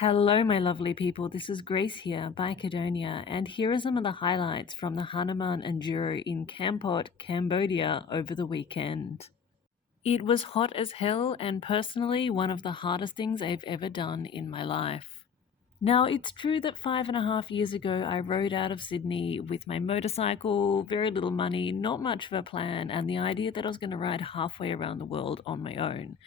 Hello, my lovely people. This is Grace here, Bicodonia, and here are some of the highlights from the Hanuman Enduro in Kampot, Cambodia over the weekend. It was hot as hell and personally one of the hardest things I've ever done in my life. Now, it's true that 5.5 years ago I rode out of Sydney with my motorcycle, very little money, not much of a plan, and the idea that I was going to ride halfway around the world on my own.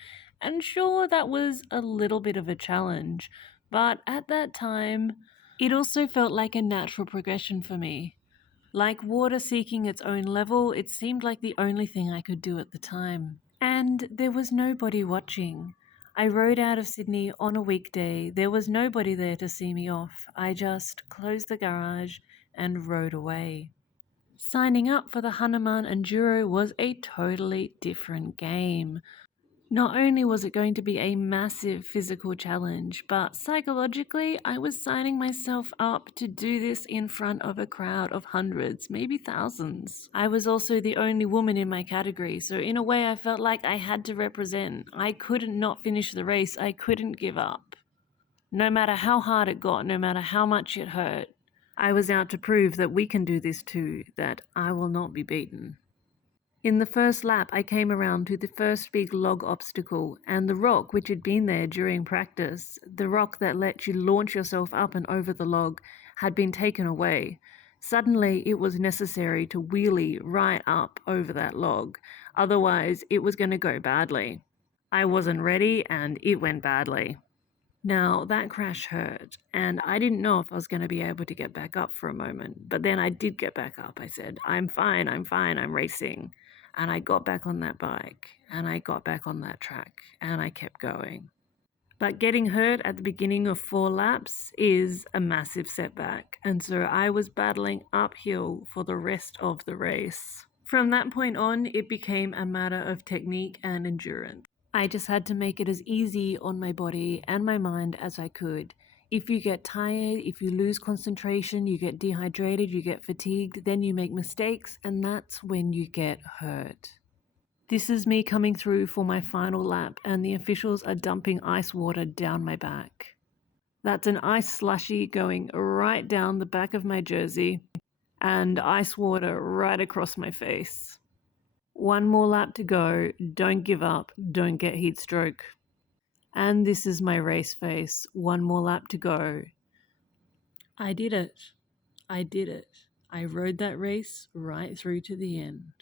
And sure, that was a little bit of a challenge, but at that time, it also felt like a natural progression for me. Like water seeking its own level, it seemed like the only thing I could do at the time. And there was nobody watching. I rode out of Sydney on a weekday. There was nobody there to see me off. I just closed the garage and rode away. Signing up for the Hanuman Enduro was a totally different game. Not only was it going to be a massive physical challenge, but psychologically, I was signing myself up to do this in front of a crowd of hundreds, maybe thousands. I was also the only woman in my category, so in a way I felt like I had to represent. I couldn't not finish the race. I couldn't give up. No matter how hard it got, no matter how much it hurt, I was out to prove that we can do this too, that I will not be beaten. In the first lap, I came around to the first big log obstacle, and the rock, which had been there during practice, the rock that lets you launch yourself up and over the log, had been taken away. Suddenly, it was necessary to wheelie right up over that log, otherwise it was going to go badly. I wasn't ready, and it went badly. Now, that crash hurt, and I didn't know if I was going to be able to get back up for a moment, but then I did get back up. I said, I'm fine, I'm racing. And I got back on that bike, and I got back on that track, and I kept going. But getting hurt at the beginning of 4 laps is a massive setback, and so I was battling uphill for the rest of the race. From that point on, it became a matter of technique and endurance. I just had to make it as easy on my body and my mind as I could. If you get tired, if you lose concentration, you get dehydrated, you get fatigued, then you make mistakes, and that's when you get hurt. This is me coming through for my final lap, and the officials are dumping ice water down my back. That's an ice slushy going right down the back of my jersey, and ice water right across my face. 1 more lap to go. Don't give up. Don't get heat stroke. And this is my race face. 1 more lap to go. I did it. I did it. I rode that race right through to the end.